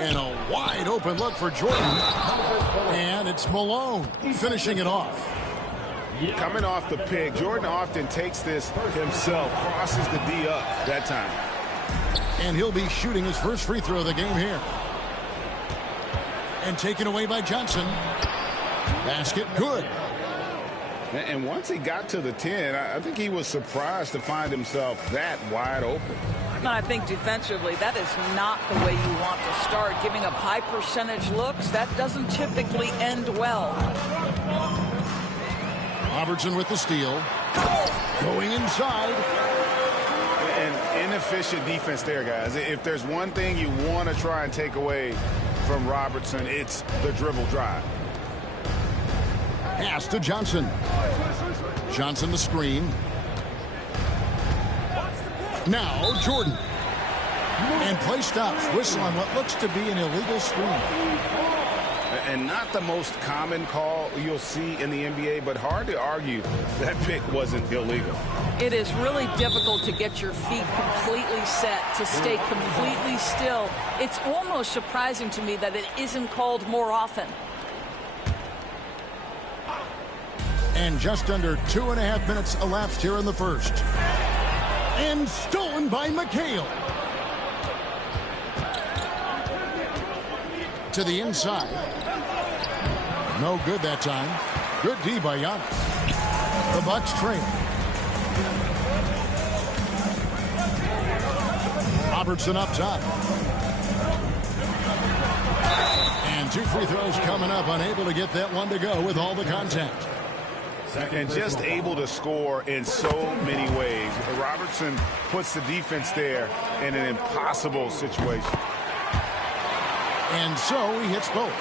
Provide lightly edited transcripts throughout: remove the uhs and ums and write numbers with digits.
And a wide open look for Jordan. And it's Malone finishing it off. Coming off the pick, Jordan often takes this himself, crosses the D up that time. And he'll be shooting his first free throw of the game here. And taken away by Johnson. Basket good. And once he got to the 10, I think he was surprised to find himself that wide open. I think defensively, that is not the way you want to start. Giving up high percentage looks, that doesn't typically end well. Robertson with the steal. Going inside. An inefficient defense there, guys. If there's one thing you want to try and take away from Robertson, it's the dribble drive. Pass to Johnson. Johnson the screen. Now Jordan. And play stops. Whistle on what looks to be an illegal screen. And not the most common call you'll see in the NBA, but hard to argue that pick wasn't illegal. It is really difficult to get your feet completely set, to stay completely still. It's almost surprising to me that it isn't called more often. And just under 2.5 minutes elapsed here in the first. And stolen by McHale. To the inside. No good that time. Good D by Giannis. The Bucks trail. Robertson up top. And 2 free throws coming up. Unable to get that one to go with all the contact. And just able to score in so many ways. Robertson puts the defense there in an impossible situation. And so he hits both.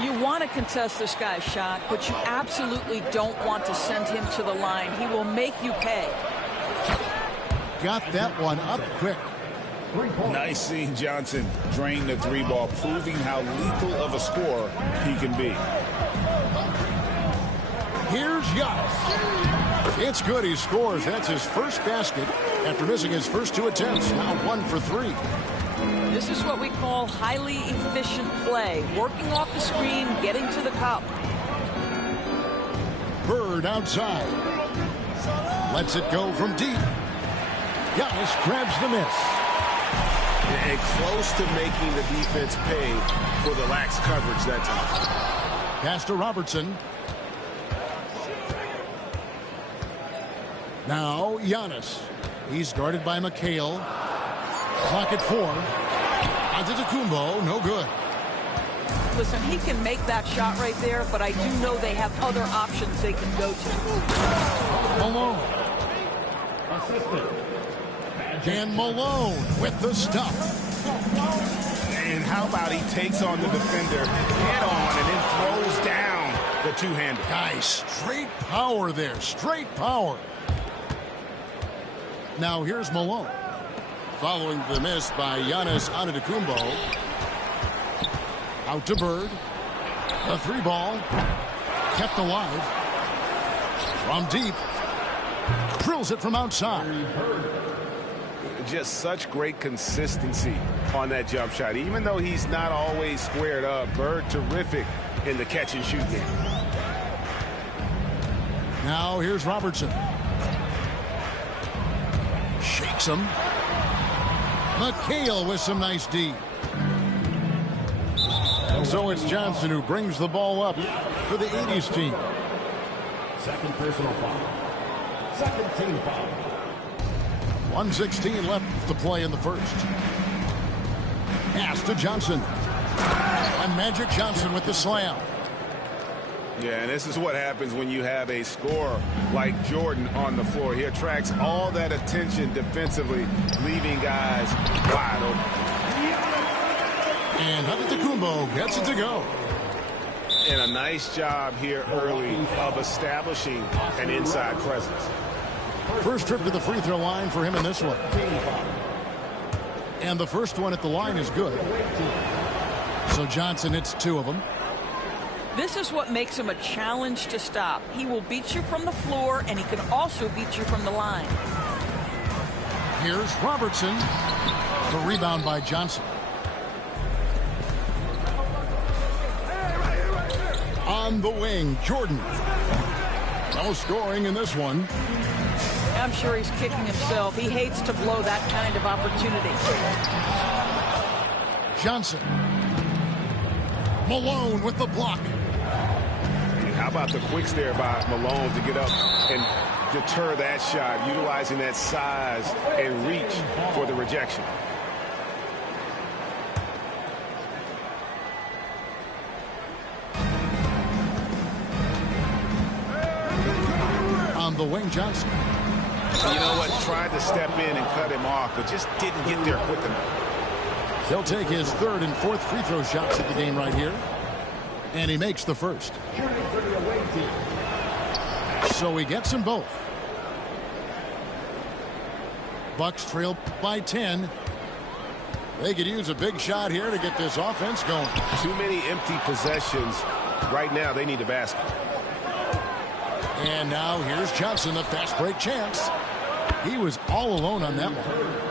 You want to contest this guy's shot, but you absolutely don't want to send him to the line. He will make you pay. Got that one up quick. Nice seeing Johnson drain the 3-ball, proving how lethal of a scorer he can be. Here's Giannis. It's good. He scores. That's his first basket after missing his first 2 attempts. Now 1 for 3. This is what we call highly efficient play. Working off the screen, getting to the cup. Bird outside. Lets it go from deep. Giannis grabs the miss. And close to making the defense pay for the lax coverage that time. Pass to Robertson. Now Giannis. He's guarded by McHale. Clock at 4. Antetokounmpo, no good. Listen, he can make that shot right there, but I do know they have other options they can go to. Malone. And Malone with the stuff. And how about he takes on the defender head on and then throws down the two-hander. Guys, straight power there. Straight power. Now here's Malone. Following the miss by Giannis Antetokounmpo. Out to Bird. A 3-ball. Kept alive. From deep. Drills it from outside. Just such great consistency on that jump shot. Even though he's not always squared up, Bird terrific in the catch and shoot game. Now here's Robertson. Shakes him. McHale with some nice D. And so it's Johnson who brings the ball up for the 80s team. Second personal foul. Second team foul. 1:16 left to play in the first. Pass to Johnson. And Magic Johnson with the slam. Yeah, and this is what happens when you have a scorer like Jordan on the floor. He attracts all that attention defensively, leaving guys wide open. And Antetokounmpo gets it to go. And a nice job here early of establishing an inside presence. First trip to the free throw line for him in this one. And the first one at the line is good. So Johnson hits 2 of them. This is what makes him a challenge to stop. He will beat you from the floor, and he can also beat you from the line. Here's Robertson. The rebound by Johnson. On the wing, Jordan. No scoring in this one. I'm sure he's kicking himself. He hates to blow that kind of opportunity. Johnson. Malone with the block. And how about the quicks there by Malone to get up and deter that shot, utilizing that size and reach for the rejection. On the wing, Johnson. You know what? Tried to step in and cut him off, but just didn't get there quick enough. He'll take his third and fourth free throw shots at the game right here. And he makes the first. So he gets them both. Bucks trail by 10. They could use a big shot here to get this offense going. Too many empty possessions. Right now, they need a basket. And now here's Johnson, the fast break chance. He was all alone on that one.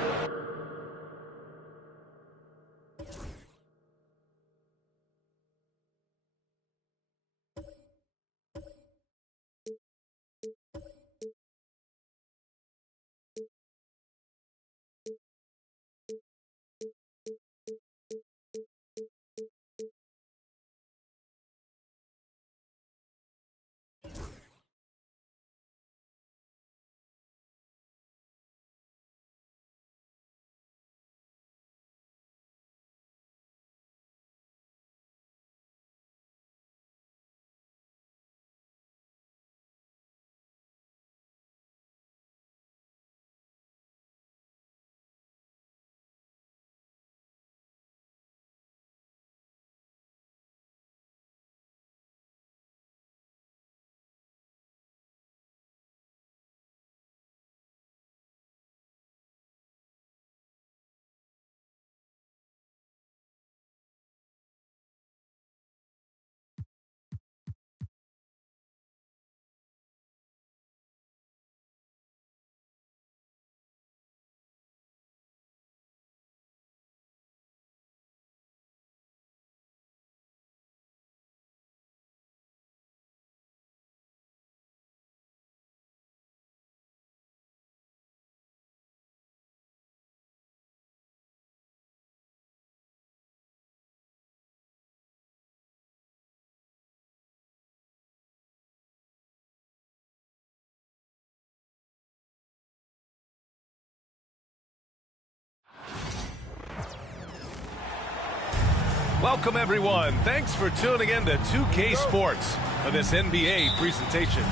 Welcome, everyone. Thanks for tuning in to 2K Sports for this NBA presentation.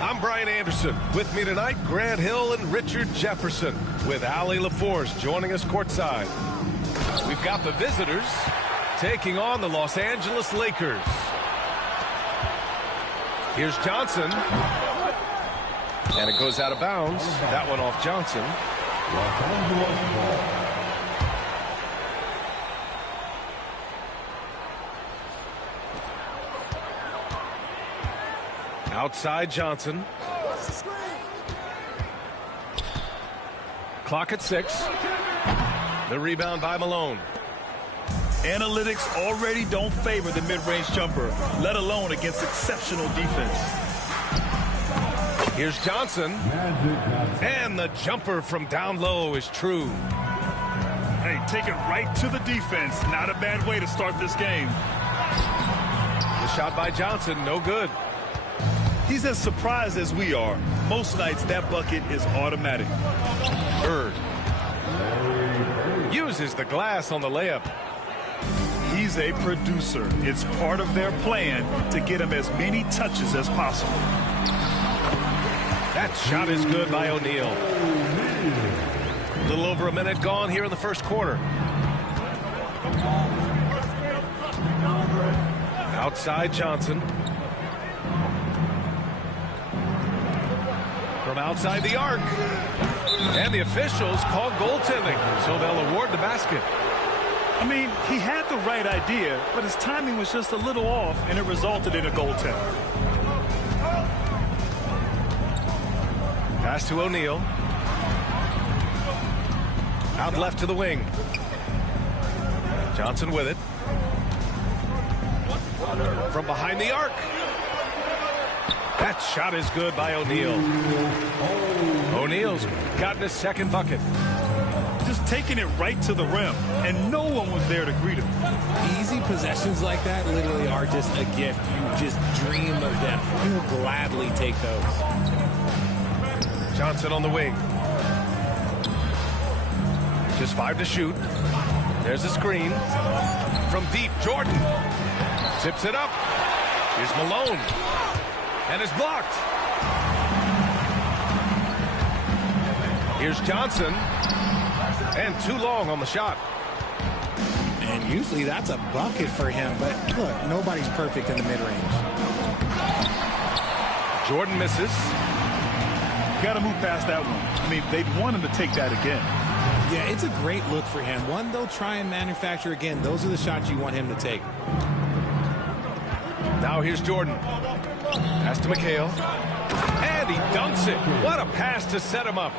I'm Brian Anderson. With me tonight, Grant Hill and Richard Jefferson, with Allie LaForce joining us courtside. We've got the visitors taking on the Los Angeles Lakers. Here's Johnson. And it goes out of bounds. That one off Johnson. Outside Johnson. Clock at 6. The rebound by Malone. Analytics already don't favor the mid-range jumper, let alone against exceptional defense. Here's Johnson. And the jumper from down low is true. Hey, take it right to the defense. Not a bad way to start this game. The shot by Johnson, no good. He's as surprised as we are. Most nights, that bucket is automatic. Bird uses the glass on the layup. He's a producer. It's part of their plan to get him as many touches as possible. That shot is good by O'Neal. A little over a minute gone here in the first quarter. Outside Johnson. From outside the arc. And the officials call goaltending, so they'll award the basket. I mean, he had the right idea, but his timing was just a little off, and it resulted in a goaltend. Pass to O'Neal. Out left to the wing. Johnson with it. From behind the arc. That shot is good by O'Neal. O'Neal's gotten his second bucket. Just taking it right to the rim, and no one was there to greet him. Easy possessions like that literally are just a gift. You just dream of them. You'll gladly take those. Johnson on the wing. Just 5 to shoot. There's a screen. From deep, Jordan. Tips it up. Here's Malone. And it's blocked. Here's Johnson. And too long on the shot. And usually that's a bucket for him. But look, nobody's perfect in the mid-range. Jordan misses. Got to move past that one. I mean, they'd want him to take that again. Yeah, it's a great look for him. One they'll try and manufacture again. Those are the shots you want him to take. Now here's Jordan. Pass to McHale. And he dunks it. What a pass to set him up.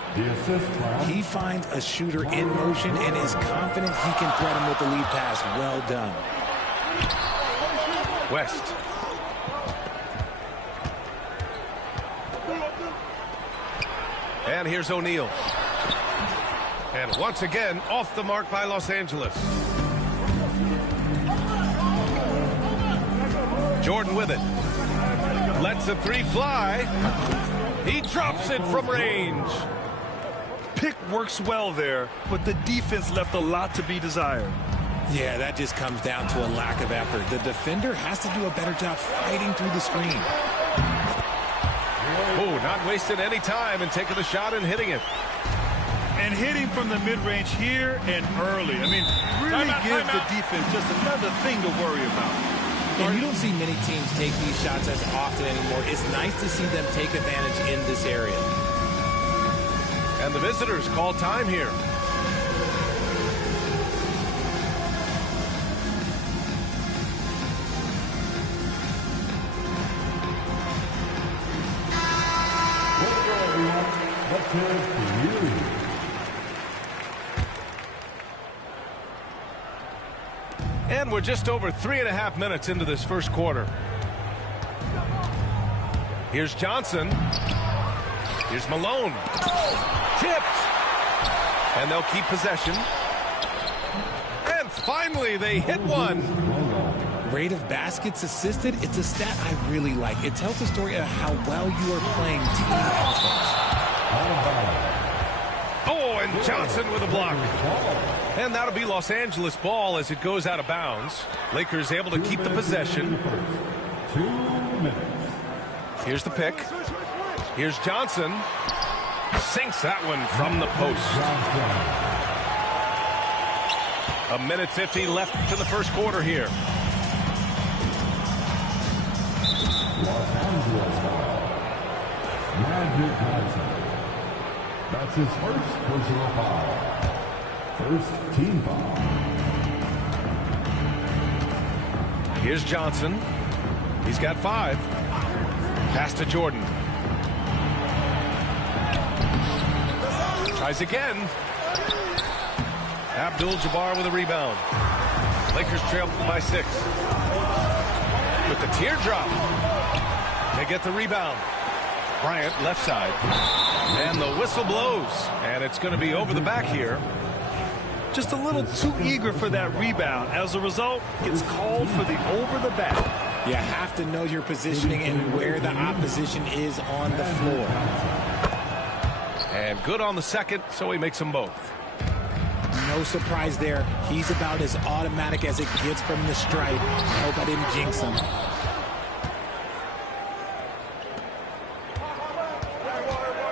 He finds a shooter in motion and is confident he can thread him with the lead pass. Well done. West. And here's O'Neal. And once again, off the mark by Los Angeles. Jordan with it. Lets the three fly. He drops it from range. Pick works well there, but the defense left a lot to be desired. Yeah, that just comes down to a lack of effort. The defender has to do a better job fighting through the screen. Oh, not wasting any time and taking the shot and hitting it. And hitting from the mid-range here and early. I mean, really gives the defense just another thing to worry about. And you don't see many teams take these shots as often anymore. It's nice to see them take advantage in this area. And the visitors call time here. And we're just over 3.5 minutes into this first quarter. Here's Johnson. Here's Malone. Tipped. And they'll keep possession. And finally, they hit one. Rate of baskets assisted, it's a stat I really like. It tells the story of how well you are playing team offense. Oh, and Johnson with a block. And that'll be Los Angeles ball as it goes out of bounds. Lakers able to keep the possession. 2 minutes. Here's the pick. Here's Johnson. Sinks that one from the post. 1:50 left in the first quarter here. Los Angeles foul. Magic Johnson. That's his first personal foul. First team foul. Here's Johnson. He's got 5. Pass to Jordan. Tries again. Abdul-Jabbar with a rebound. Lakers trail by 6. With the teardrop. They get the rebound. Bryant left side. And the whistle blows. And it's going to be over the back here. Just a little too eager for that rebound. As a result, gets called for the over the back. You have to know your positioning and where the opposition is on the floor. And good on the second, so he makes them both. No surprise there. He's about as automatic as it gets from the stripe. I hope I didn't jinx him.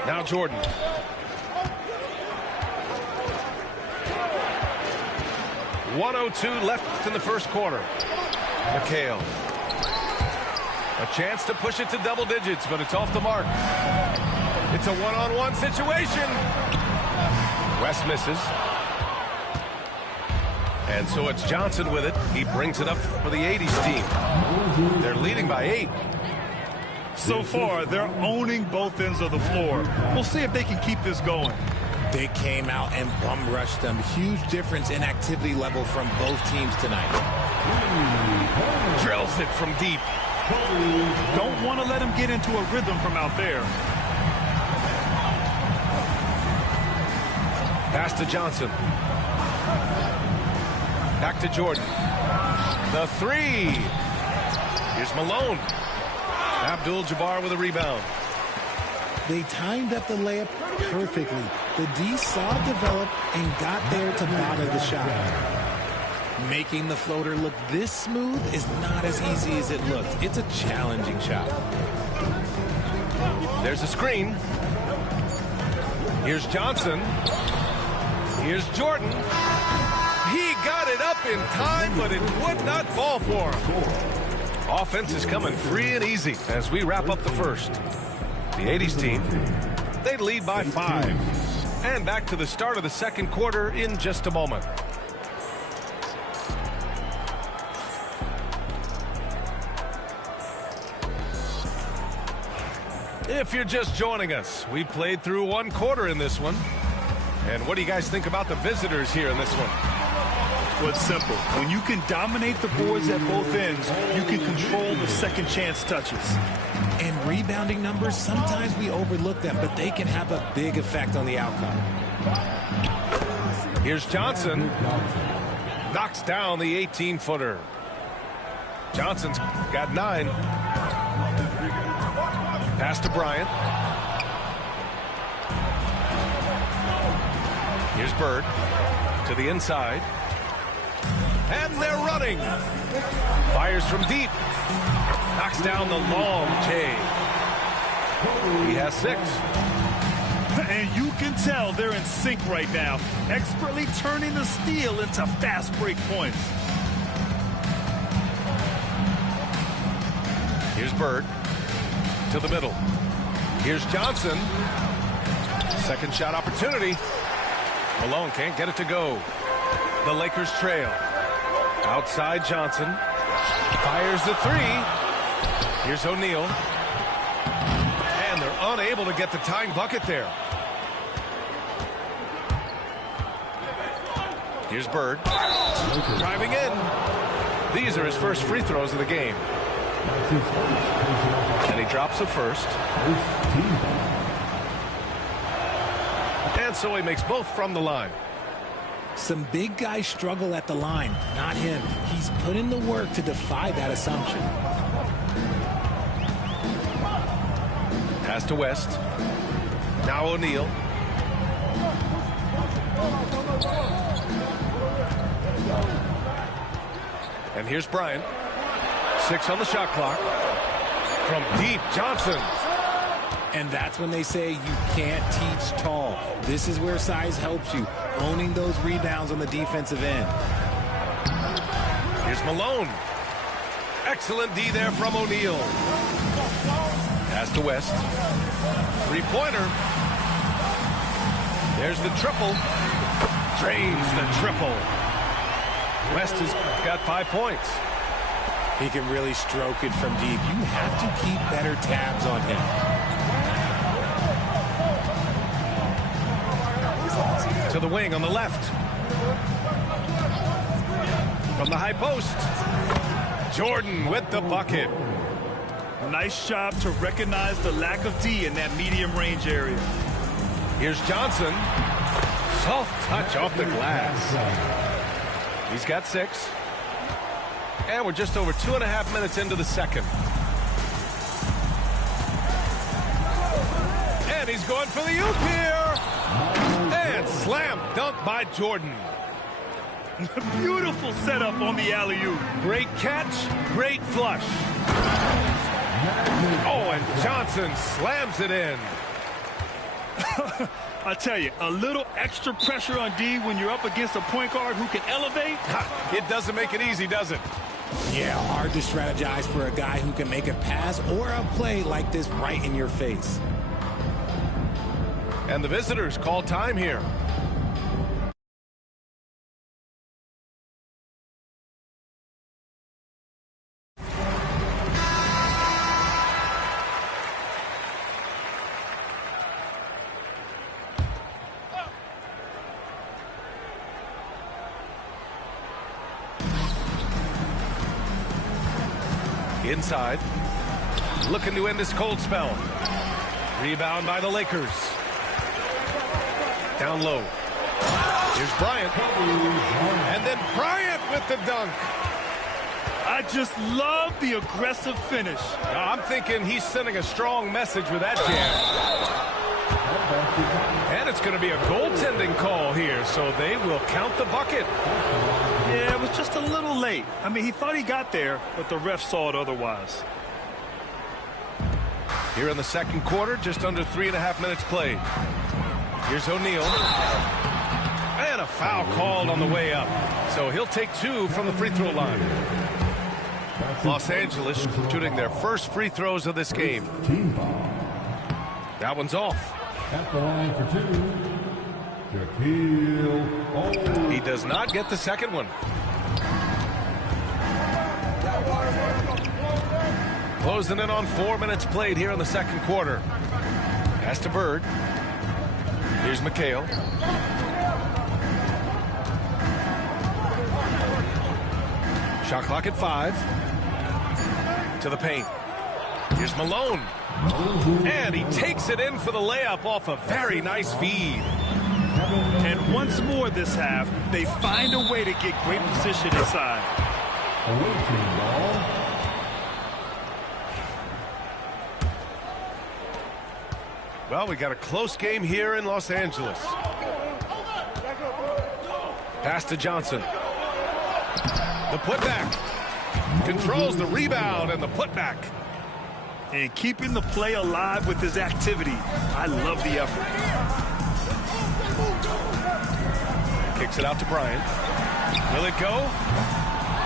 Now Jordan. .102 left in the first quarter. McHale. A chance to push it to double digits, but it's off the mark. It's a one-on-one situation. West misses. And so it's Johnson with it. He brings it up for the 80s team. They're leading by 8. So far, they're owning both ends of the floor. We'll see if they can keep this going. They came out and bum rushed them. Huge difference in activity level from both teams tonight. Drills it from deep. Don't want to let him get into a rhythm from out there. Pass to Johnson. Back to Jordan. The three. Here's Malone. Abdul-Jabbar with a rebound. They timed up the layup perfectly. The D saw it develop and got there to bother the shot. Making the floater look this smooth is not as easy as it looked. It's a challenging shot. There's a screen. Here's Johnson. Here's Jordan. He got it up in time, but it would not fall for him. Offense is coming free and easy as we wrap up the first. The 80s team, they lead by 5. And back to the start of the second quarter in just a moment. If you're just joining us, we played through one quarter in this one. And what do you guys think about the visitors here in this one? Well, it's simple. When you can dominate the boards at both ends, you can control the second chance touches. And rebounding numbers, sometimes we overlook them, but they can have a big effect on the outcome. Here's Johnson. Knocks down the 18-footer. Johnson's got 9. Pass to Bryant. Here's Bird to the inside. And they're running. Fires from deep. Knocks down the long J. He has 6. And you can tell they're in sync right now, expertly turning the steal into fast break points. Here's Bird to the middle. Here's Johnson. Second shot opportunity. Malone can't get it to go. The Lakers trail. Outside Johnson. Fires the 3. Here's O'Neal. And they're unable to get the tying bucket there. Here's Bird. Driving in. These are his first free throws of the game. And he drops the first. And so he makes both from the line. Some big guys struggle at the line, not him. He's put in the work to defy that assumption. Pass to West. Now O'Neal. And here's Bryant. 6 on the shot clock. From deep, Johnson. And that's when they say you can't teach tall. This is where size helps you, owning those rebounds on the defensive end. Here's Malone. Excellent D there from O'Neal. Pass to West. Three-pointer. There's the triple. Drains the triple. West has got 5 points. He can really stroke it from deep. You have to keep better tabs on him. To the wing on the left. From the high post. Jordan with the bucket. Nice job to recognize the lack of D in that medium range area. Here's Johnson. Soft touch off the glass. He's got 6. And we're just over 2.5 minutes into the second. And he's going for the oop here. And slam dunk by Jordan. Beautiful setup on the alley-oop. Great catch, great flush. Oh, and Johnson slams it in. I tell you, a little extra pressure on D when you're up against a point guard who can elevate. It doesn't make it easy, does it? Yeah, hard to strategize for a guy who can make a pass or a play like this right in your face. And the visitors call time here. Inside. Looking to end this cold spell. Rebound by the Lakers. Down low. Here's Bryant. And then Bryant with the dunk. I just love the aggressive finish. I'm thinking he's sending a strong message with that jam. And it's going to be a goaltending call here, so they will count the bucket. Yeah, it was just a little late. I mean, he thought he got there, but the ref saw it otherwise. Here in the second quarter, just under 3.5 minutes played. Here's O'Neal. And a foul called on the way up. So he'll take 2 from the free throw line. Los Angeles shooting their first free throws of this game. That one's off. At the line for 2, Shaquille O'Neal. He does not get the second one. Closing in on 4 minutes played here in the second quarter. Pass to Bird. Here's McHale. Shot clock at 5. To the paint. Here's Malone. And he takes it in for the layup off a very nice feed. And once more this half, they find a way to get great position inside. Well, we got a close game here in Los Angeles. Pass to Johnson. The putback. Controls the rebound and the putback. And keeping the play alive with his activity. I love the effort. Kicks it out to Bryant. Will it go?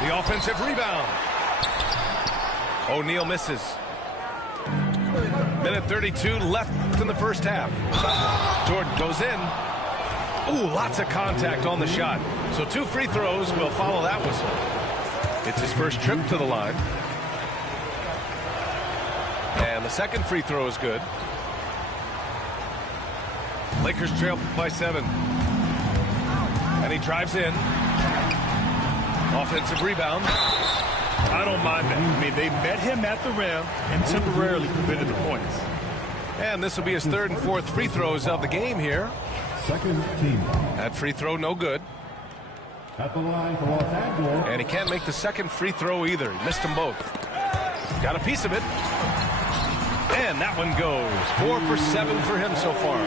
The offensive rebound. O'Neal misses. Minute 32 left in the first half. Jordan goes in. Ooh, lots of contact on the shot. So 2 free throws will follow that whistle. It's his first trip to the line. And the second free throw is good. Lakers trail by 7. And he drives in. Offensive rebound. I don't mind that. I mean, they met him at the rim and temporarily prevented the points. And this will be his 3rd and 4th free throws of the game here. Second team. That free throw no good. At the line for Los Angeles. And he can't make the second free throw either. He missed them both. Got a piece of it. And that one goes. 4 for 7 for him so far.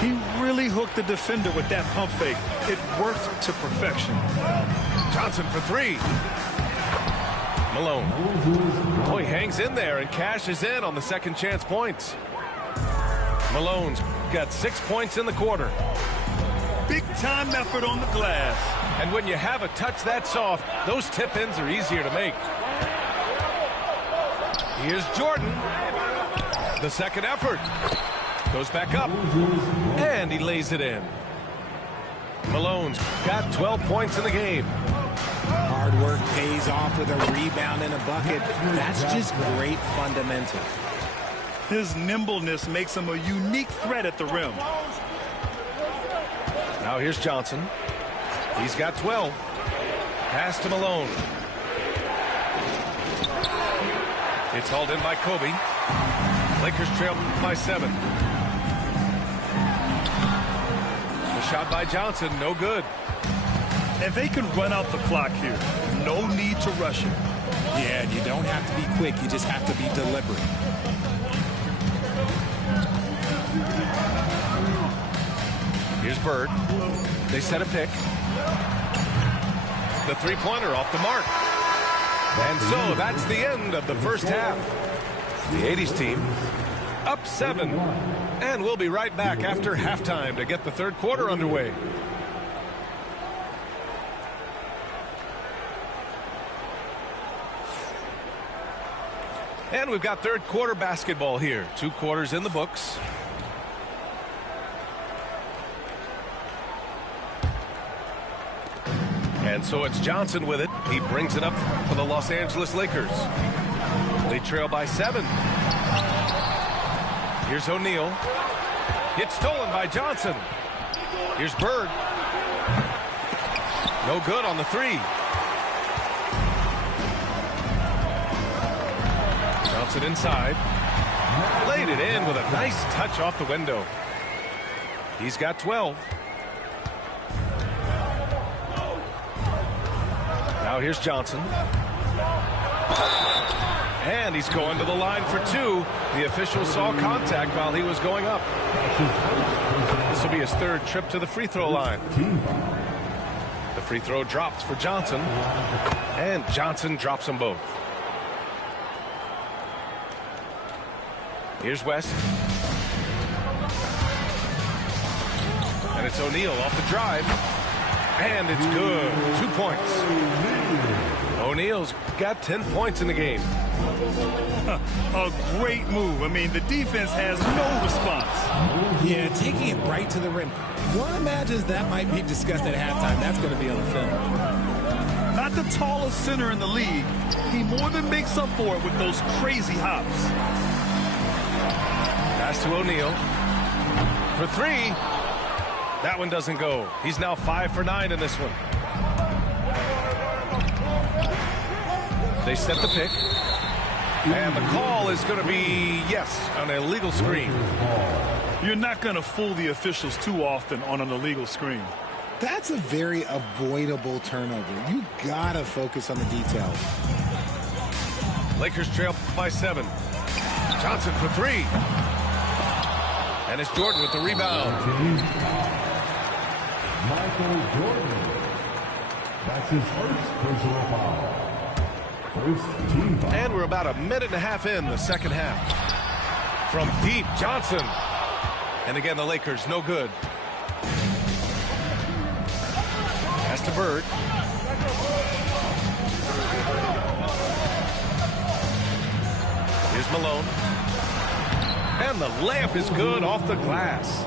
He really hooked the defender with that pump fake. It worked to perfection. Johnson for 3. Malone. Oh, he hangs in there and cashes in on the second chance points. Malone's got 6 points in the quarter. Big time effort on the glass. And when you have a touch that soft, those tip-ins are easier to make. Here's Jordan. The second effort. Goes back up. And he lays it in. Malone's got 12 points in the game. Hard work pays off with a rebound and a bucket. That's just great fundamentals. His nimbleness makes him a unique threat at the rim. Now here's Johnson. He's got 12. Pass to Malone. It's hauled in by Kobe. Lakers trail by 7. The shot by Johnson, no good. And they can run out the clock here. No need to rush it. Yeah, you don't have to be quick. You just have to be deliberate. Here's Bird. They set a pick. The three-pointer off the mark. And so that's the end of the first half. The 80s team up 7. And we'll be right back after halftime to get the third quarter underway. And we've got third quarter basketball here. 2 quarters in the books. And so it's Johnson with it. He brings it up for the Los Angeles Lakers. They trail by 7. Here's O'Neal. It's stolen by Johnson. Here's Bird. No good on the 3. Johnson inside. Laid it in with a nice touch off the window. He's got 12. Now here's Johnson. And he's going to the line for two. The official saw contact while he was going up. This will be his third trip to the free throw line. The free throw drops for Johnson. And Johnson drops them both. Here's West. And it's O'Neal off the drive. And it's good. 2 points. O'Neal's got 10 points in the game. A great move. I mean, the defense has no response. Yeah, taking it right to the rim. One imagines that might be discussed at halftime. That's going to be on the film. Not the tallest center in the league. He more than makes up for it with those crazy hops. Pass to O'Neal. For three. That one doesn't go. He's now 5 for 9 in this one. They set the pick. And the call is going to be, yes, an illegal screen. You're not going to fool the officials too often on an illegal screen. That's a very avoidable turnover. You got to focus on the details. Lakers trail by 7. Johnson for three. And it's Jordan with the rebound. Michael Jordan. That's his first personal foul. First team foul. And we're about a minute and a half in the second half. From deep, Johnson. And again, the Lakers no good. Pass to Bird. Here's Malone. And the layup is good off the glass.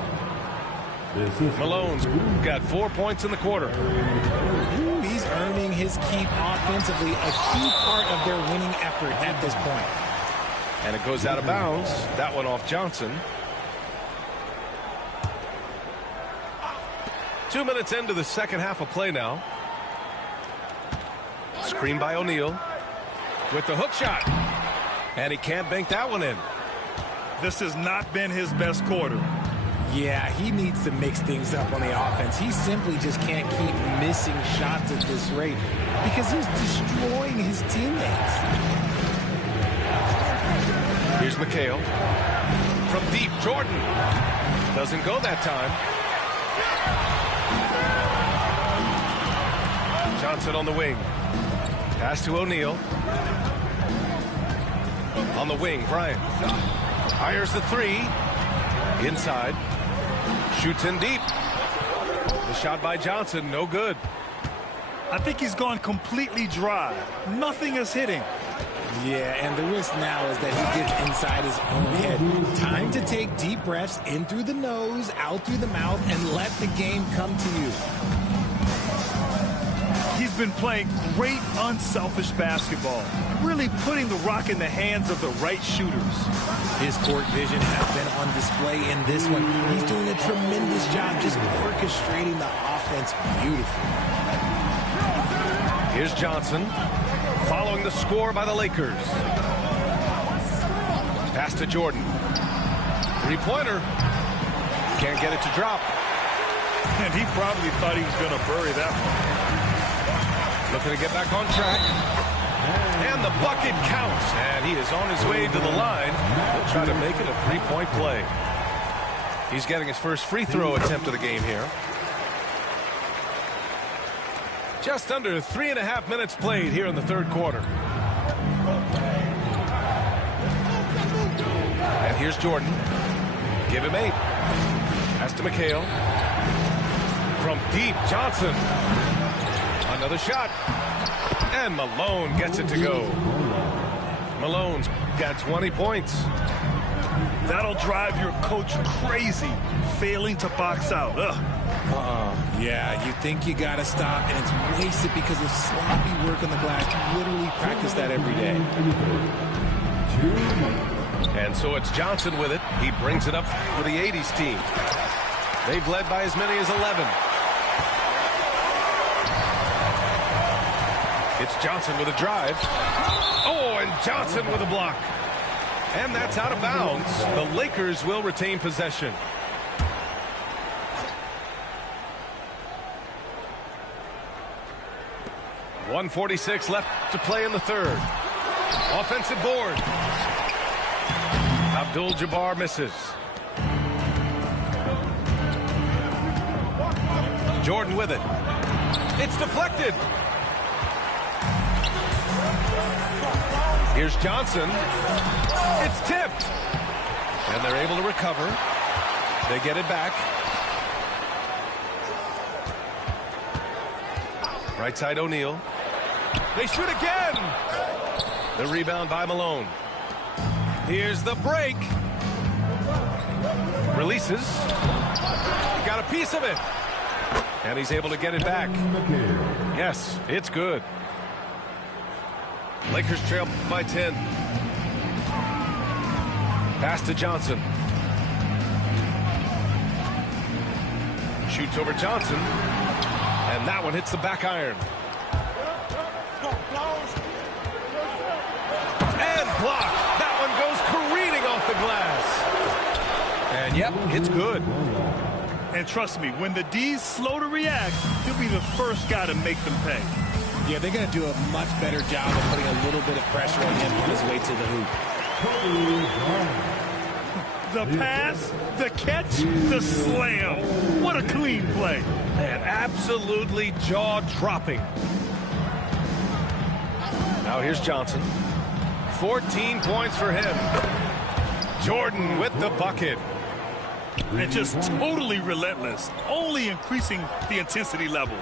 Malone's got 4 points in the quarter. Ooh, he's earning his keep offensively, a key part of their winning effort at this point. And it goes out of bounds. That one off Johnson. 2 minutes into the second half of play now. Screen by O'Neal with the hook shot. And he can't bank that one in. This has not been his best quarter. Yeah, he needs to mix things up on the offense. He simply just can't keep missing shots at this rate because he's destroying his teammates. Here's McHale. From deep, Jordan. Doesn't go that time. Johnson on the wing. Pass to O'Neal. On the wing, Bryant. Fires the three. Inside. Shoots in deep. The shot by Johnson, no good. I think he's gone completely dry. Nothing is hitting. Yeah, and the risk now is that he gets inside his own head. Time to take deep breaths in through the nose, out through the mouth, and let the game come to you. He's been playing great, unselfish basketball, really putting the rock in the hands of the right shooters. His court vision has been on display in this one. He's doing a tremendous job just orchestrating the offense beautifully. Here's Johnson, following the score by the Lakers. Pass to Jordan. Three-pointer. Can't get it to drop. And he probably thought he was going to bury that one. Looking to get back on track. And the bucket counts. And he is on his way to the line. He'll try to make it a three-point play. He's getting his first free throw attempt of the game here. Just under 3.5 minutes played here in the third quarter. And here's Jordan. Give him 8. Pass to McHale. From deep, Johnson. Another shot. And Malone gets it to go. Malone's got 20 points. That'll drive your coach crazy, failing to box out. Ugh. Yeah, you think you got to stop, and it's wasted because of sloppy work on the glass. You literally practice that every day. And so it's Johnson with it. He brings it up for the 80s team. They've led by as many as 11. It's Johnson with a drive. Oh, and Johnson with a block. And that's out of bounds. The Lakers will retain possession. .146 left to play in the third. Offensive board. Abdul-Jabbar misses. Jordan with it. It's deflected. Here's Johnson. It's tipped. And they're able to recover. They get it back. Right side O'Neal. They shoot again. The rebound by Malone. Here's the break. Releases. Got a piece of it. And he's able to get it back. Yes, it's good. Lakers trail by 10. Pass to Johnson. Shoots over Johnson. And that one hits the back iron. And blocked. That one goes careening off the glass. And yep, it's good. And trust me, when the D's slow to react, he'll be the first guy to make them pay. Yeah, they're going to do a much better job of putting a little bit of pressure on him on his way to the hoop. The pass, the catch, the slam. What a clean play. Man, absolutely jaw-dropping. Now here's Johnson. 14 points for him. Jordan with the bucket. And just totally relentless, only increasing the intensity level.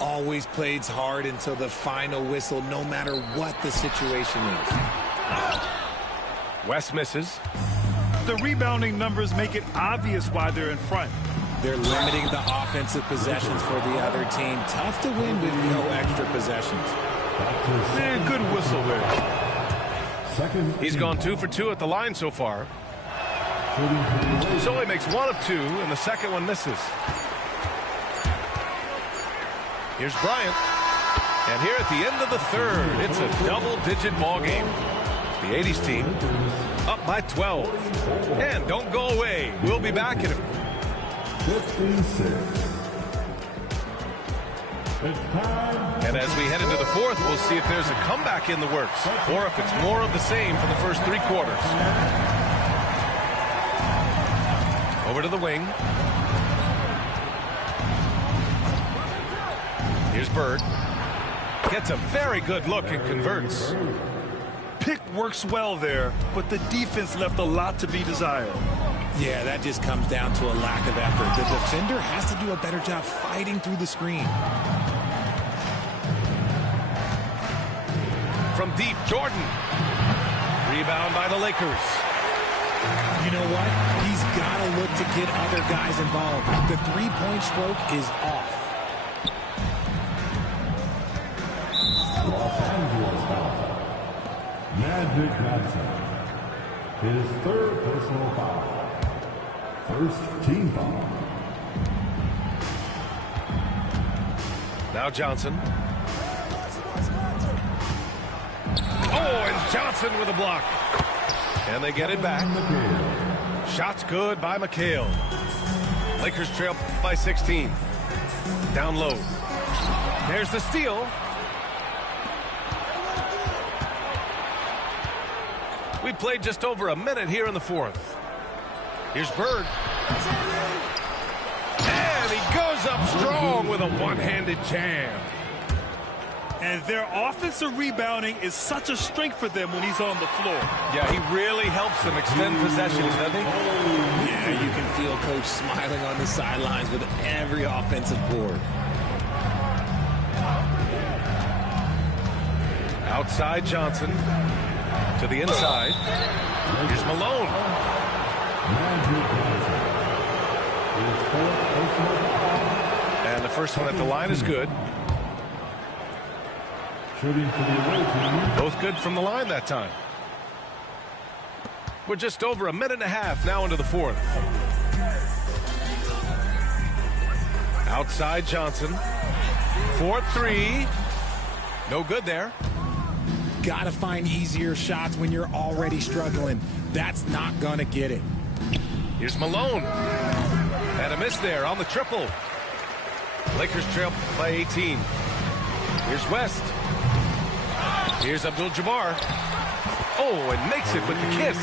Always plays hard until the final whistle, no matter what the situation is. West misses. The rebounding numbers make it obvious why they're in front. They're limiting the offensive possessions for the other team. Tough to win with no extra possessions. Man, good whistle there. He's gone 2 for 2 at the line so far. So he makes 1 of 2, and the second one misses. Here's Bryant. And here at the end of the third, it's a double-digit ball game. The 80s team up by 12. And don't go away. We'll be back in a... 56. And as we head into the fourth, we'll see if there's a comeback in the works or if it's more of the same for the first 3 quarters. Over to the wing. Here's Bird. Gets a very good look and converts. Pick works well there, but the defense left a lot to be desired. Yeah, that just comes down to a lack of effort. The defender has to do a better job fighting through the screen. From deep, Jordan. Rebound by the Lakers. You know what? He's got to look to get other guys involved. The three-point stroke is off. Los Angeles foul. Magic Johnson. His third personal foul. First team foul. Now Johnson. Oh, and Johnson with a block. And they get it back. Shots good by McHale. Lakers trail by 16. Down low. There's the steal. We played just over a minute here in the fourth. Here's Bird. And he goes up strong with a one-handed jam. And their offensive rebounding is such a strength for them when he's on the floor. Yeah, he really helps them extend possessions, doesn't he? Yeah, you can feel Coach smiling on the sidelines with every offensive board. Outside Johnson. To the inside. Here's Malone. And the first one at the line is good. Both good from the line that time. We're just over a minute and a half now into the fourth. Outside Johnson. 4-3. No good there. got to find easier shots when you're already struggling. That's not going to get it. Here's Malone. And a miss there on the triple. Lakers trail by 18. Here's West. Here's Abdul-Jabbar. Oh, and makes it with the kiss.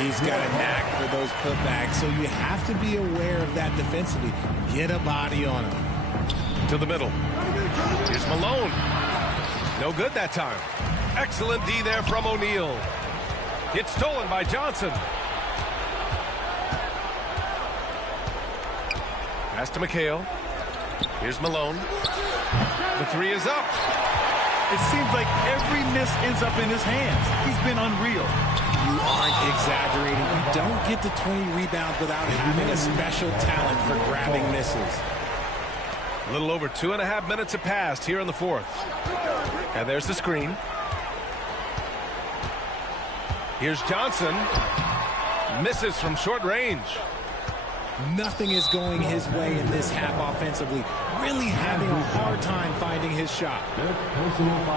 He's got a knack for those putbacks, so you have to be aware of that defensively. Get a body on him. To the middle. Here's Malone. No good that time. Excellent D there from O'Neal. It's stolen by Johnson. Pass to McHale. Here's Malone. The three is up. It seems like every miss ends up in his hands. He's been unreal. You aren't exaggerating. You don't get to 20 rebounds without having a special talent for grabbing misses. A little over 2.5 minutes have passed here in the fourth. And there's the screen. Here's Johnson. Misses from short range. Nothing is going his way in this half offensively. Really having a hard time finding his shot.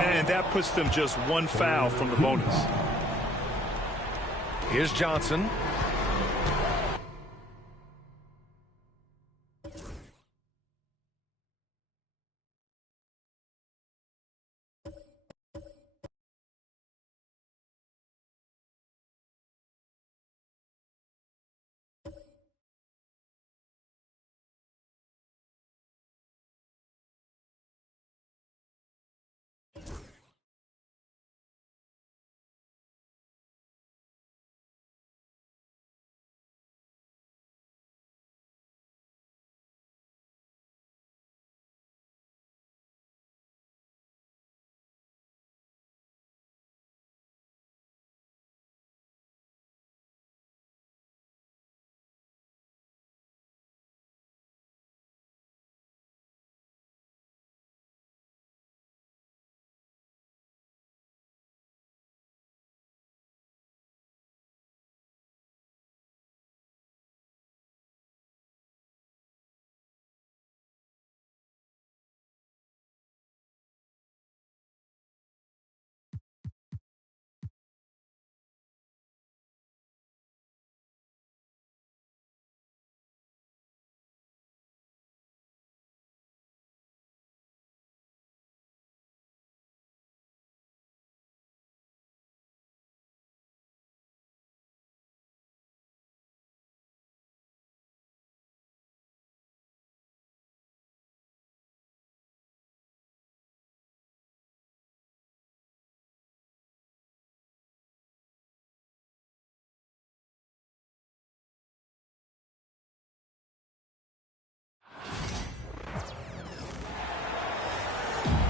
And that puts them just one foul from the bonus. Here's Johnson.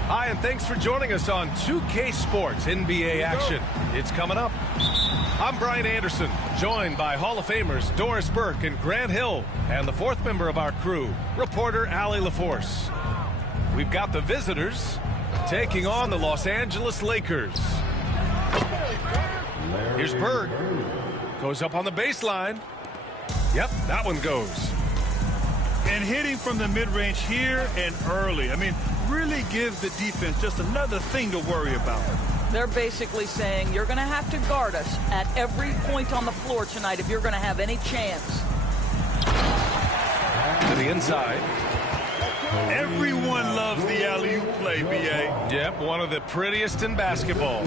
Hi, and thanks for joining us on 2K Sports NBA action. It's coming up. I'm Brian Anderson, joined by Hall of Famers Doris Burke and Grant Hill, and the fourth member of our crew, reporter Allie LaForce. We've got the visitors taking on the Los Angeles Lakers. Here's Bird. Goes up on the baseline. Yep, that one goes. And hitting from the mid-range here and early. I mean, really gives the defense just another thing to worry about. They're basically saying you're going to have to guard us at every point on the floor tonight if you're going to have any chance. To the inside. Everyone loves the alley-oop play, B.A. Yep, one of the prettiest in basketball.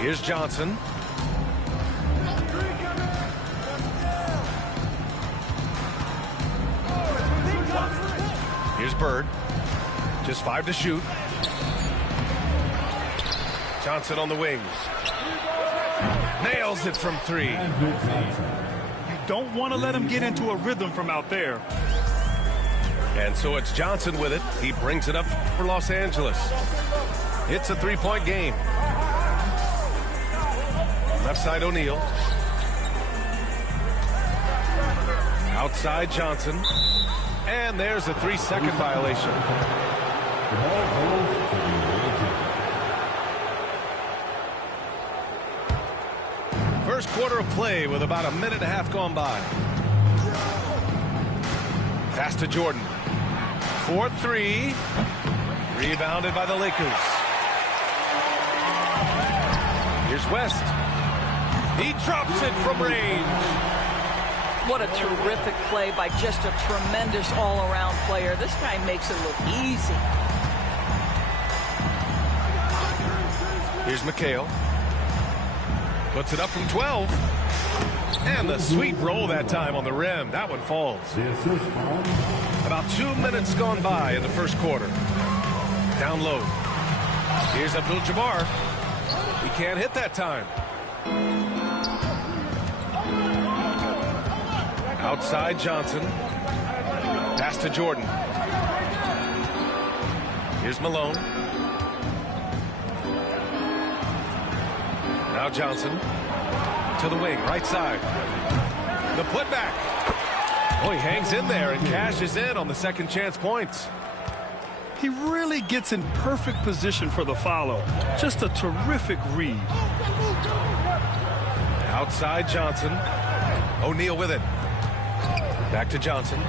Here's Johnson. Here's Bird. Just 5 to shoot. Johnson on the wings. Nails it from 3. You don't want to let him get into a rhythm from out there. And so it's Johnson with it. He brings it up for Los Angeles. It's a 3-point game. Left side O'Neal. Outside Johnson. And there's a 3-second violation. First quarter of play with about 1.5 minutes gone by. Pass to Jordan. 4-3. Rebounded by the Lakers. Here's West. He drops it from range. What a terrific play by just a tremendous all-around player. This guy makes it look easy. Here's McHale. Puts it up from 12. And the sweet roll that time on the rim. That one falls. About 2 minutes gone by in the first quarter. Down low. Here's Abdul-Jabbar. He can't hit that time. Outside Johnson. Pass to Jordan. Here's Malone. Now Johnson to the wing, right side. The putback. Oh, he hangs in there and cashes in on the second chance points. He really gets in perfect position for the follow. Just a terrific read. Outside Johnson. O'Neal with it. Back to Johnson.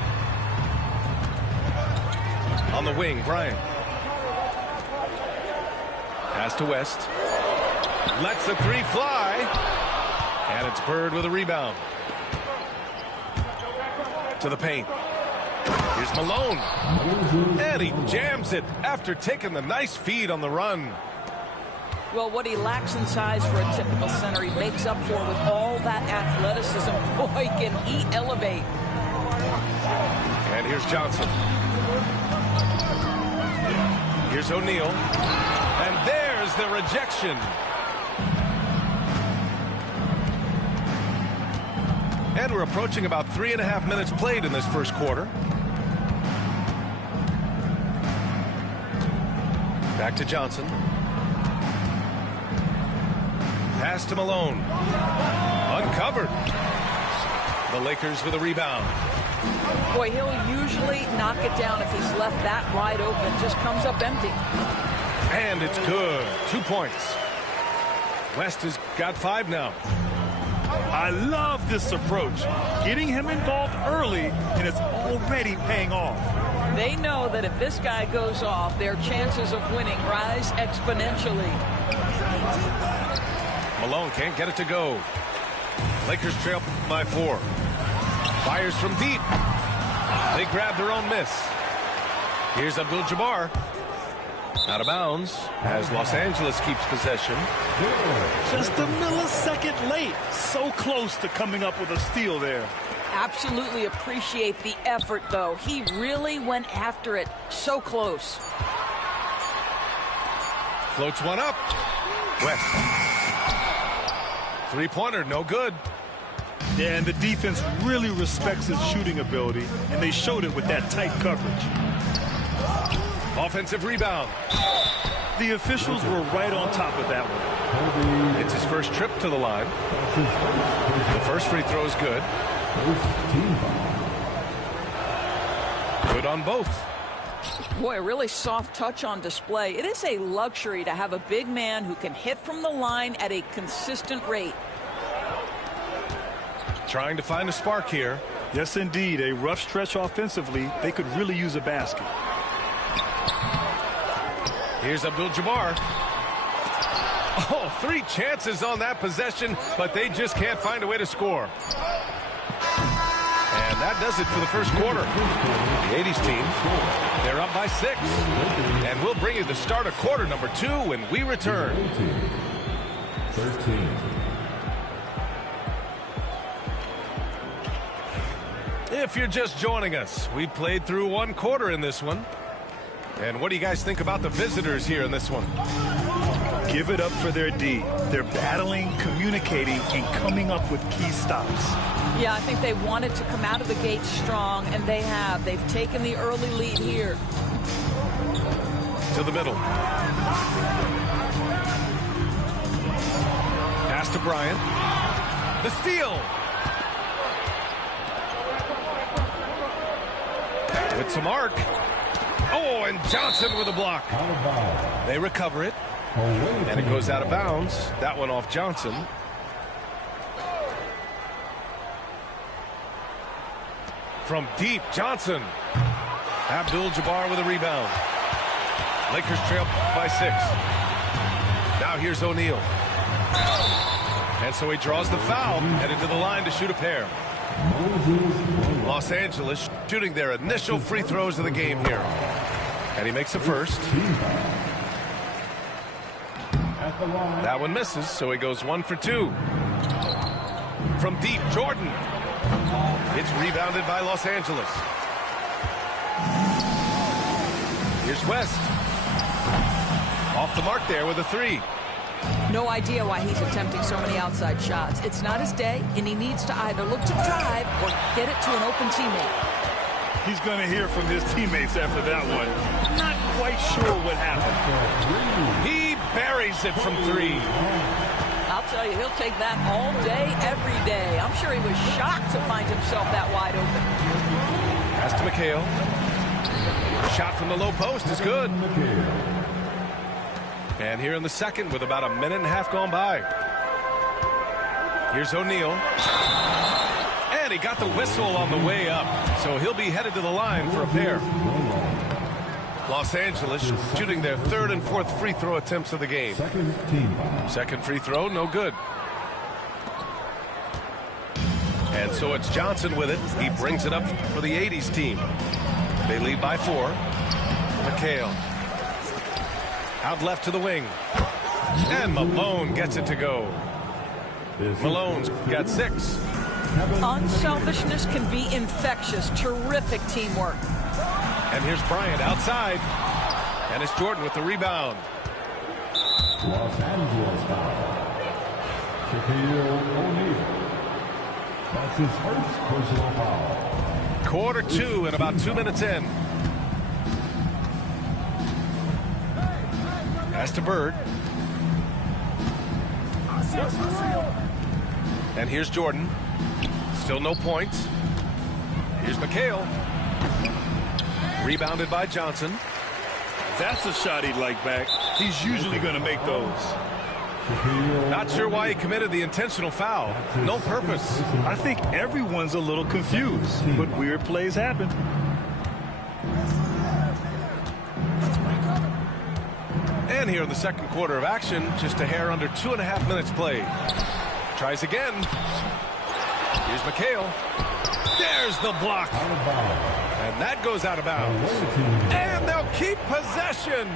On the wing, Bryant. Pass to West. Lets the three fly. And it's Bird with a rebound. To the paint. Here's Malone. And he jams it after taking the nice feed on the run. Well, what he lacks in size for a typical center, he makes up for with all that athleticism. Boy, can he elevate. And here's Johnson. Here's O'Neal. And there's the rejection. And we're approaching about 3.5 minutes played in this first quarter. Back to Johnson. Pass to Malone. Uncovered. The Lakers with a rebound. Boy, he'll usually knock it down if he's left that wide open. Just comes up empty. And it's good. 2 points. West has got 5 now. I love this approach. Getting him involved early, and it's already paying off. They know that if this guy goes off, their chances of winning rise exponentially. Malone can't get it to go. Lakers trail by 4. Fires from deep. They grab their own miss. Here's Abdul-Jabbar. Out of bounds as Los Angeles keeps possession. Just a millisecond late. So close to coming up with a steal there. Absolutely appreciate the effort, though. He really went after it. So close. Floats one up. West. Three-pointer, no good. Yeah, and the defense really respects his shooting ability, and they showed it with that tight coverage. Offensive rebound. The officials were right on top of that one. It's his first trip to the line. The first free throw is good. Good on both. Boy, a really soft touch on display. It is a luxury to have a big man who can hit from the line at a consistent rate. Trying to find a spark here. Yes, indeed. A rough stretch offensively. They could really use a basket. Here's Abdul-Jabbar. Oh, 3 chances on that possession, but they just can't find a way to score. And that does it for the first quarter. The 80s team, they're up by 6. And we'll bring you the start of quarter number 2 when we return. 13. If you're just joining us, we played through 1 quarter in this one. And what do you guys think about the visitors here in this one? Give it up for their D. They're battling, communicating, and coming up with key stops. Yeah, I think they wanted to come out of the gate strong, and they have. They've taken the early lead here. To the middle. Pass to Bryant. The steal. With some arc. Oh, and Johnson with a block. They recover it. And it goes out of bounds. That one off Johnson. From deep, Johnson. Abdul-Jabbar with a rebound. Lakers trail by 6. Now here's O'Neal. And so he draws the foul, headed to the line to shoot a pair. Los Angeles shooting their initial free throws of the game here. And he makes the first. That one misses, so he goes 1 for 2. From deep, Jordan. It's rebounded by Los Angeles. Here's West. Off the mark there with a 3. No idea why he's attempting so many outside shots. It's not his day, and he needs to either look to drive or get it to an open teammate. He's going to hear from his teammates after that one. Not quite sure what happened. He buries it from 3. I'll tell you, he'll take that all day, every day. I'm sure he was shocked to find himself that wide open. Pass to McHale. Shot from the low post is good. And here in the second with about a minute and a half gone by. Here's O'Neal. And he got the whistle on the way up. So he'll be headed to the line for a pair. Los Angeles shooting their 3rd and 4th free throw attempts of the game. Second free throw, no good. And so it's Johnson with it. He brings it up for the 80s team. They lead by 4. McHale. Out left to the wing. And Malone gets it to go. Malone's got 6. Unselfishness can be infectious. Terrific teamwork. And here's Bryant outside. And it's Jordan with the rebound. Los Angeles foul. Shaquille O'Neal. That's his first personal foul. Quarter 2 and about 2 minutes in. Pass to Bird. And here's Jordan. Still no points. Here's McHale. Rebounded by Johnson. That's a shot he'd like back. He's usually going to make those. Not sure why he committed the intentional foul. No purpose. I think everyone's a little confused, but weird plays happen. And here in the second quarter of action, just a hair under 2.5 minutes played. Tries again. Here's McHale. There's the block. And that goes out of bounds. And they'll keep possession.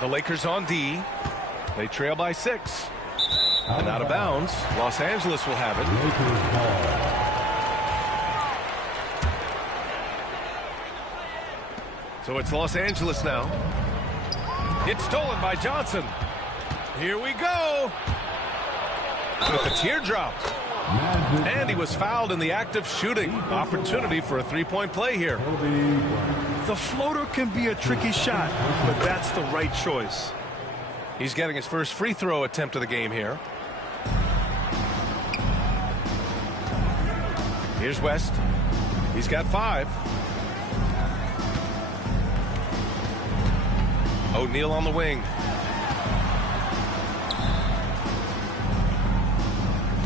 The Lakers on D. They trail by 6. And out of bounds. Los Angeles will have it. So it's Los Angeles now. It's stolen by Johnson. Here we go. With the teardrop. And he was fouled in the act of shooting. Opportunity for a 3-point play here. The floater can be a tricky shot, but that's the right choice. He's getting his first free throw attempt of the game here. Here's West. He's got 5. O'Neal on the wing.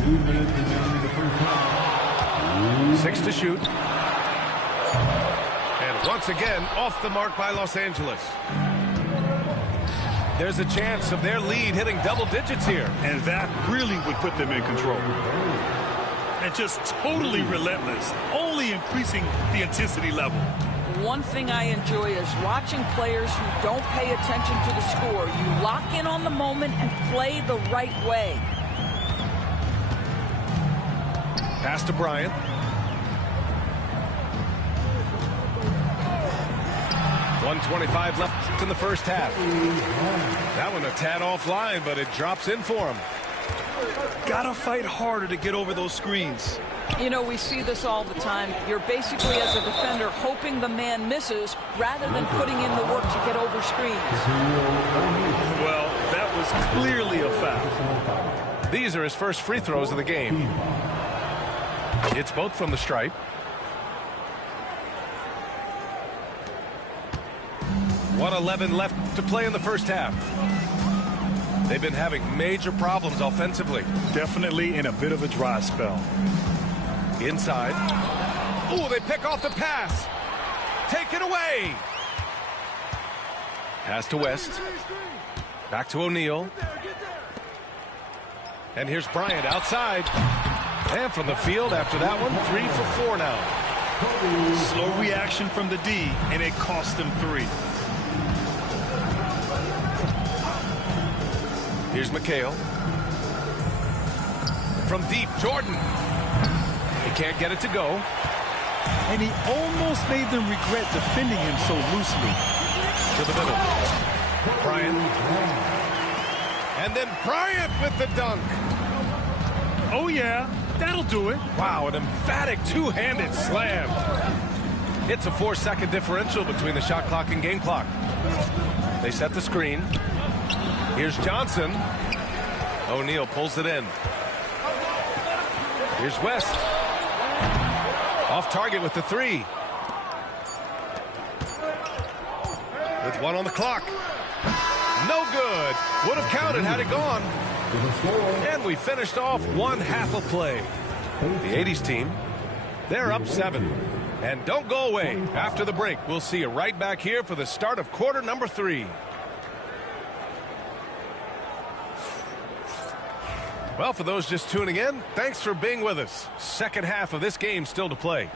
2 minutes remaining in the first half. 6 to shoot. And once again, off the mark by Los Angeles. There's a chance of their lead hitting double digits here. And that really would put them in control. And just totally relentless, only increasing the intensity level. One thing I enjoy is watching players who don't pay attention to the score. You lock in on the moment and play the right way. Pass to Bryant. .125 left in the first half. That one a tad offline, but it drops in for him. Gotta fight harder to get over those screens. You know, we see this all the time. You're basically, as a defender, hoping the man misses rather than putting in the work to get over screens. Well, that was clearly a foul. These are his first free throws of the game. It's both from the stripe. .111 left to play in the first half. They've been having major problems offensively. Definitely in a bit of a dry spell. Inside. Ooh, they pick off the pass. Take it away. Pass to West. Back to O'Neal. And here's Bryant outside. And from the field after that one, 3 for 4 now. Slow reaction from the D, and it cost them 3. Here's McHale. From deep, Jordan. He can't get it to go. And he almost made them regret defending him so loosely. To the middle. Bryant. And then Bryant with the dunk. Oh, yeah. That'll do it. Wow, an emphatic two-handed slam. It's a 4-second differential between the shot clock and game clock. They set the screen. Here's Johnson. O'Neal pulls it in. Here's West. Off target with the 3. With 1 on the clock. No good. Would have counted had it gone. And we finished off 1 half of play. The 80s team, they're up 7. And don't go away. After the break, we'll see you right back here for the start of quarter number 3. Well, for those just tuning in, thanks for being with us. Second half of this game still to play.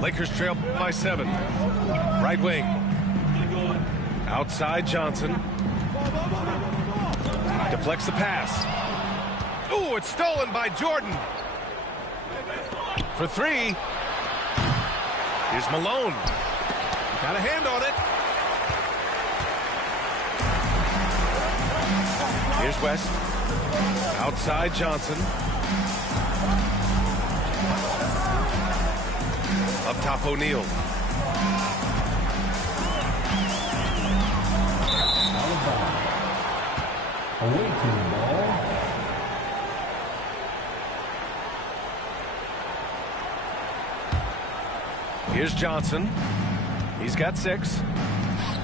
Lakers trail by 7. Right wing. Outside Johnson. Deflects the pass. Ooh, it's stolen by Jordan. For 3. Here's Malone. Got a hand on it. Here's West. Outside Johnson. Up top O'Neal. Away team ball. Here's Johnson. He's got 6.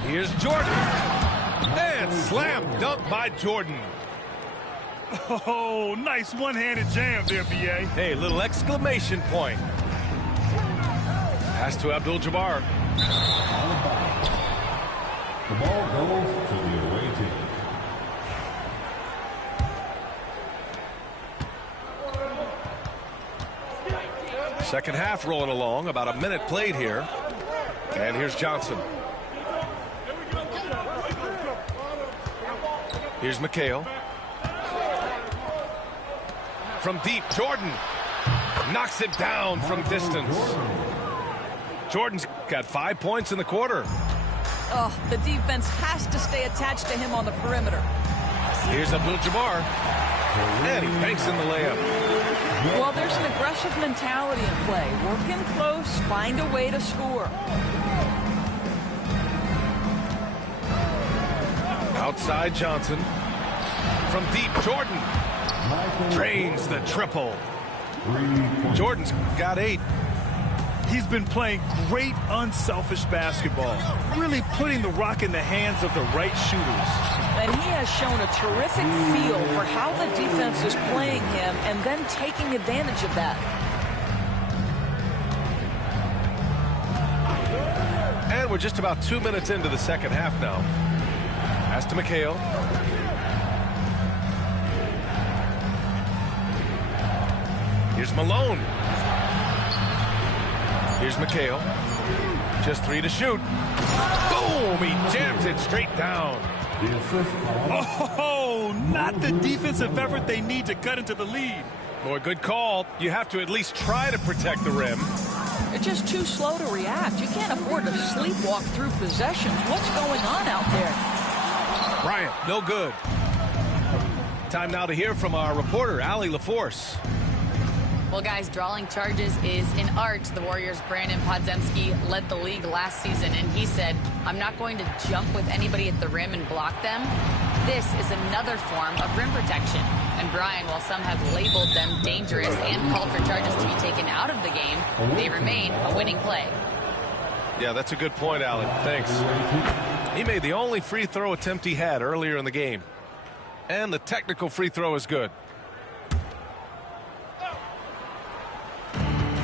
Here's Jordan. And slam dunk by Jordan. Oh, nice one-handed jam there, B.A. Hey, little exclamation point. Pass to Abdul-Jabbar. The ball goes to the away team. Second half rolling along. About a minute played here. And here's Johnson. Here's McHale. From deep, Jordan knocks it down from distance. Jordan's got 5 points in the quarter. Oh, the defense has to stay attached to him on the perimeter. Here's Abdul-Jabbar. And he banks in the layup. Well, there's an aggressive mentality in play. Working close, find a way to score. Outside Johnson. From deep, Jordan drains the triple. Jordan's got 8. He's been playing great unselfish basketball, really putting the rock in the hands of the right shooters. And he has shown a terrific feel for how the defense is playing him and then taking advantage of that. And we're just about 2 minutes into the second half now. Pass to McHale. Here's Malone. Here's McHale. Just 3 to shoot. Boom! He jams it straight down. Oh, not the defensive effort they need to cut into the lead. Boy, good call. You have to at least try to protect the rim. They're just too slow to react. You can't afford to sleepwalk through possessions. What's going on out there? Bryant, no good. Time now to hear from our reporter, Allie LaForce. Well, guys, drawing charges is an art. The Warriors' Brandon Podziemski led the league last season, and he said, I'm not going to jump with anybody at the rim and block them. This is another form of rim protection. And Brian, while some have labeled them dangerous and called for charges to be taken out of the game, they remain a winning play. Yeah, that's a good point, Allen. Thanks. He made the only free throw attempt he had earlier in the game. And the technical free throw is good.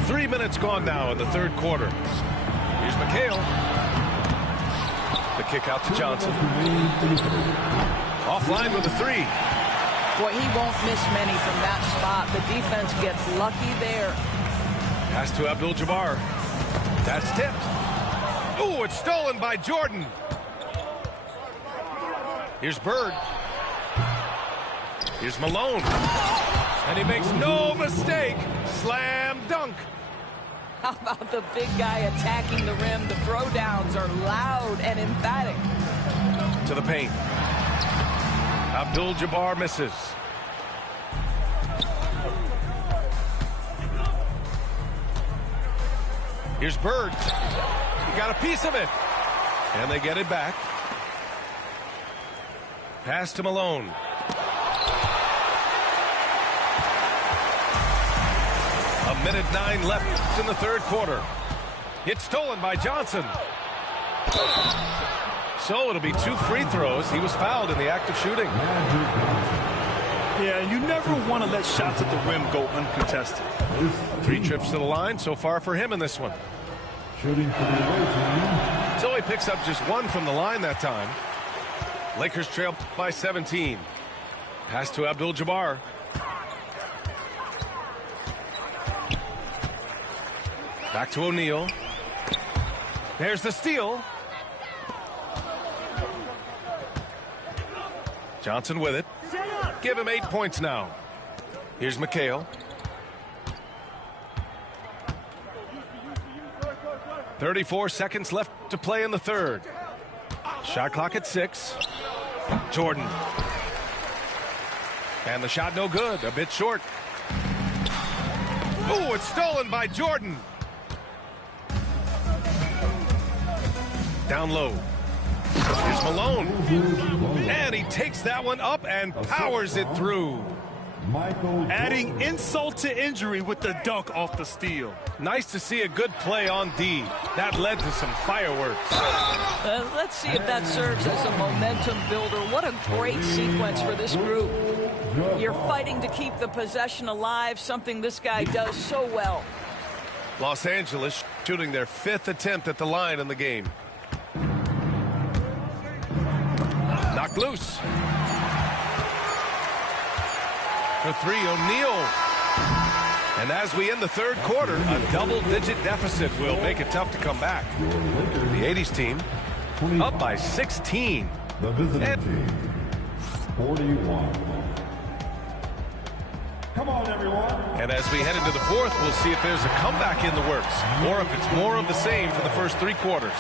3 minutes gone now in the third quarter. Here's McHale. The kick out to Johnson. Offline with a three. Boy, he won't miss many from that spot. The defense gets lucky there. Pass to Abdul-Jabbar. That's tipped. Oh, it's stolen by Jordan. Here's Bird. Here's Malone. And he makes no mistake. Slam dunk. How about the big guy attacking the rim? The throwdowns are loud and emphatic. To the paint. Abdul-Jabbar misses. Here's Bird. He got a piece of it. And they get it back. Pass to Malone. A minute 9 left in the third quarter. It's stolen by Johnson. So it'll be 2 free throws. He was fouled in the act of shooting. Yeah, you never want to let shots at the rim go uncontested. 3 trips to the line so far for him in this one. Shooting for the away team. So he picks up just 1 from the line that time. Lakers trail by 17. Pass to Abdul-Jabbar. Back to O'Neal. There's the steal. Johnson with it. Give him 8 points now. Here's McHale. 34 seconds left to play in the third. Shot clock at 6. Jordan. And the shot no good. A bit short. Oh, it's stolen by Jordan. Down low. Here's Malone. And he takes that one up and powers it through. Adding insult to injury with the dunk off the steal. Nice to see a good play on D. That led to some fireworks. Let's see if that serves as a momentum builder. What a great sequence for this group. You're fighting to keep the possession alive, something this guy does so well. Los Angeles shooting their 5th attempt at the line in the game. Knocked loose. For 3, O'Neal. And as we end the third quarter, a double-digit deficit will make it tough to come back. The 80s team up by 16. The visiting team, 41. Come on, everyone. And as we head into the fourth, we'll see if there's a comeback in the works, or if it's more of the same for the first 3 quarters.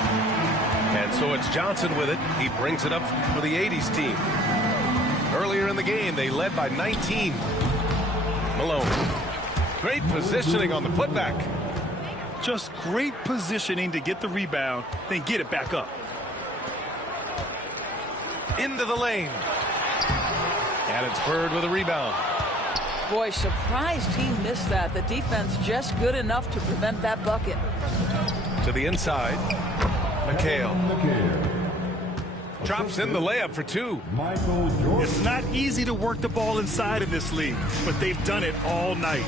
And so it's Johnson with it. He brings it up for the 80s team. Earlier in the game, they led by 19. Malone. Great positioning on the putback. Just great positioning to get the rebound, then get it back up. Into the lane. And it's Bird with a rebound. Boy, surprised he missed that. The defense just good enough to prevent that bucket. To the inside. McHale. Drops in the layup for 2. It's not easy to work the ball inside in this league, but they've done it all night.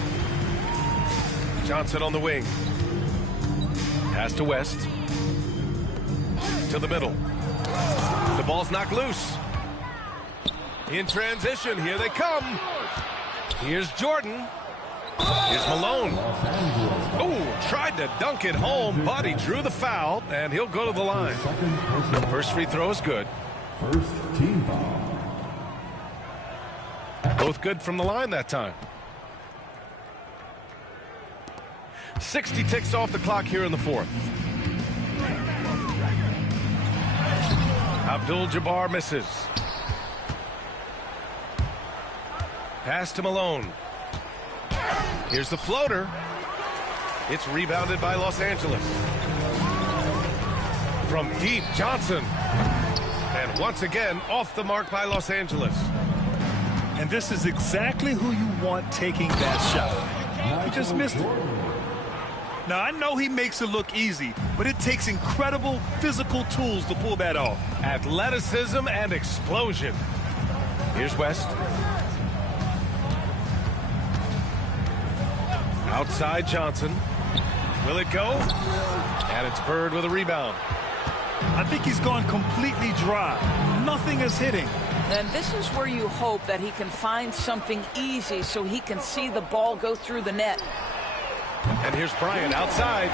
Johnson on the wing. Pass to West. To the middle. The ball's knocked loose. In transition, here they come. Here's Jordan. Here's Malone. Oh, tried to dunk it home, but he drew the foul, and he'll go to the line. First free throw is good. First team foul. Both good from the line that time. 60 ticks off the clock here in the fourth. Abdul-Jabbar misses. Pass to Malone. Here's the floater. It's rebounded by Los Angeles. From deep, Johnson. And once again, off the mark by Los Angeles. And this is exactly who you want taking that shot. He just missed it. Now, I know he makes it look easy, but it takes incredible physical tools to pull that off. Athleticism and explosion. Here's West. Outside Johnson. Will it go? And it's Bird with a rebound. I think he's gone completely dry. Nothing is hitting. And this is where you hope that he can find something easy so he can see the ball go through the net. And here's Bryant outside.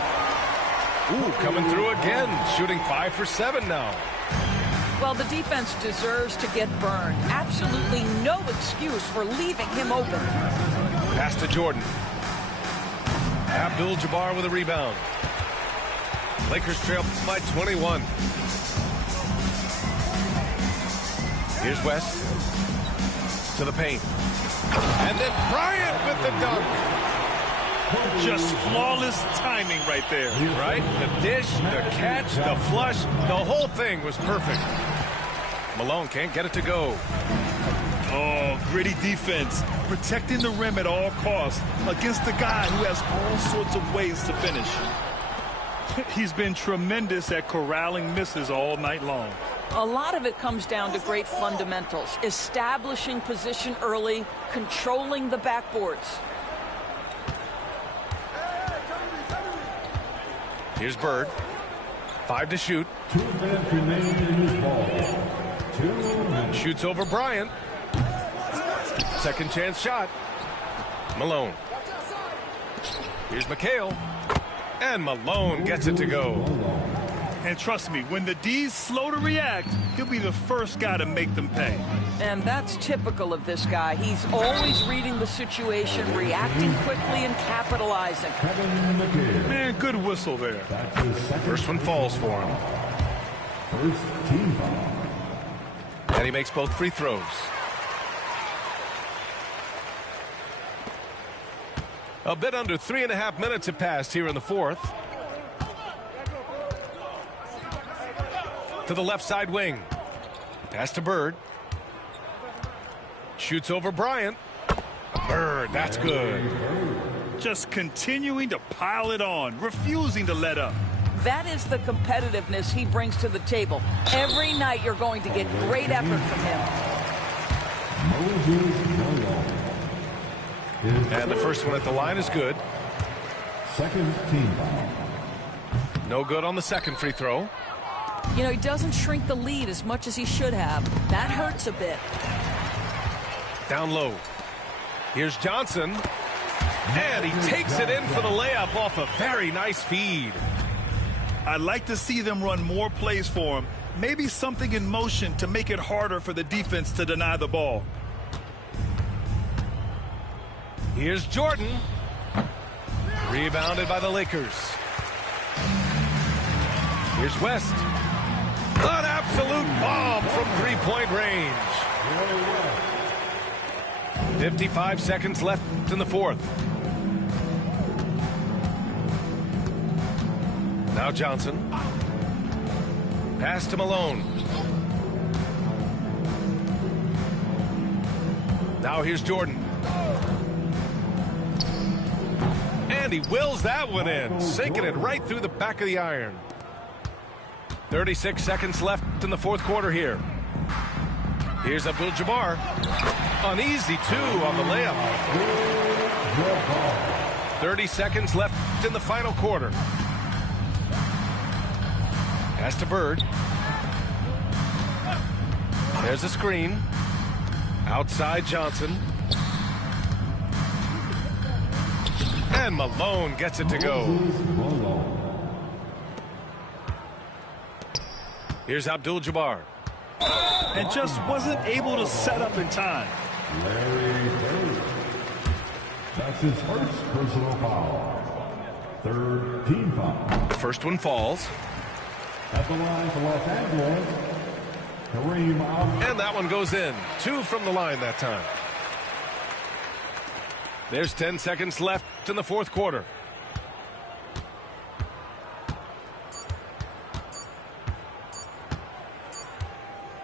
Ooh, coming through again. Shooting 5 for 7 now. Well, the defense deserves to get burned. Absolutely no excuse for leaving him open. Pass to Jordan. Abdul-Jabbar with a rebound. Lakers trail by 21. Here's West to the paint. And then Bryant with the dunk. Just flawless timing right there. Right? The dish, the catch, the flush, the whole thing was perfect. Malone can't get it to go. Oh, gritty defense. Protecting the rim at all costs against a guy who has all sorts of ways to finish. He's been tremendous at corralling misses all night long. A lot of it comes down to great fundamentals. Establishing position early, controlling the backboards. Here's Bird. 5 to shoot. 2 minutes remaining in this ball. 2 minutes. Shoots over Bryant. Second chance shot. Malone. Here's McHale. And Malone gets it to go. And trust me, when the D's slow to react, he'll be the first guy to make them pay. And that's typical of this guy. He's always reading the situation, reacting quickly and capitalizing. Man, good whistle there. First one falls for him. First team foul. And he makes both free throws. A bit under 3.5 minutes have passed here in the fourth. To the left side wing. Pass to Bird. Shoots over Bryant. Bird, that's good. Just continuing to pile it on, refusing to let up. That is the competitiveness he brings to the table. Every night you're going to get great effort from him. And the first one at the line is good. Second team foul. No good on the second free throw. You know, he doesn't shrink the lead as much as he should have. That hurts a bit. Down low. Here's Johnson. And he takes it in for the layup off a very nice feed. I'd like to see them run more plays for him. Maybe something in motion to make it harder for the defense to deny the ball. Here's Jordan. Rebounded by the Lakers. Here's West. An absolute bomb from three-point range. 55 seconds left in the fourth. Now Johnson. Pass to Malone. Now here's Jordan. And he wills that one in, sinking it right through the back of the iron. 36 seconds left in the fourth quarter here. Here's Abdul-Jabbar. An easy two on the layup. 30 seconds left in the final quarter. Pass to Bird. There's a screen. Outside Johnson. And Malone gets it to go. Here's Abdul-Jabbar. And just wasn't able to set up in time. Larry Bird. That's his first personal foul. Third team foul. First one falls. At the line for Los Angeles, Kareem Abdul. And that one goes in. 2 from the line that time. There's 10 seconds left in the fourth quarter.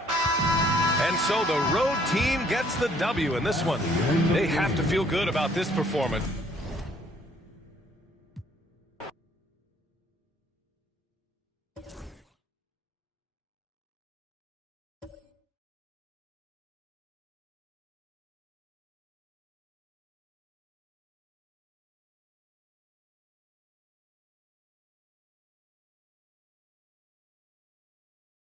And so the road team gets the W in this one. They have to feel good about this performance.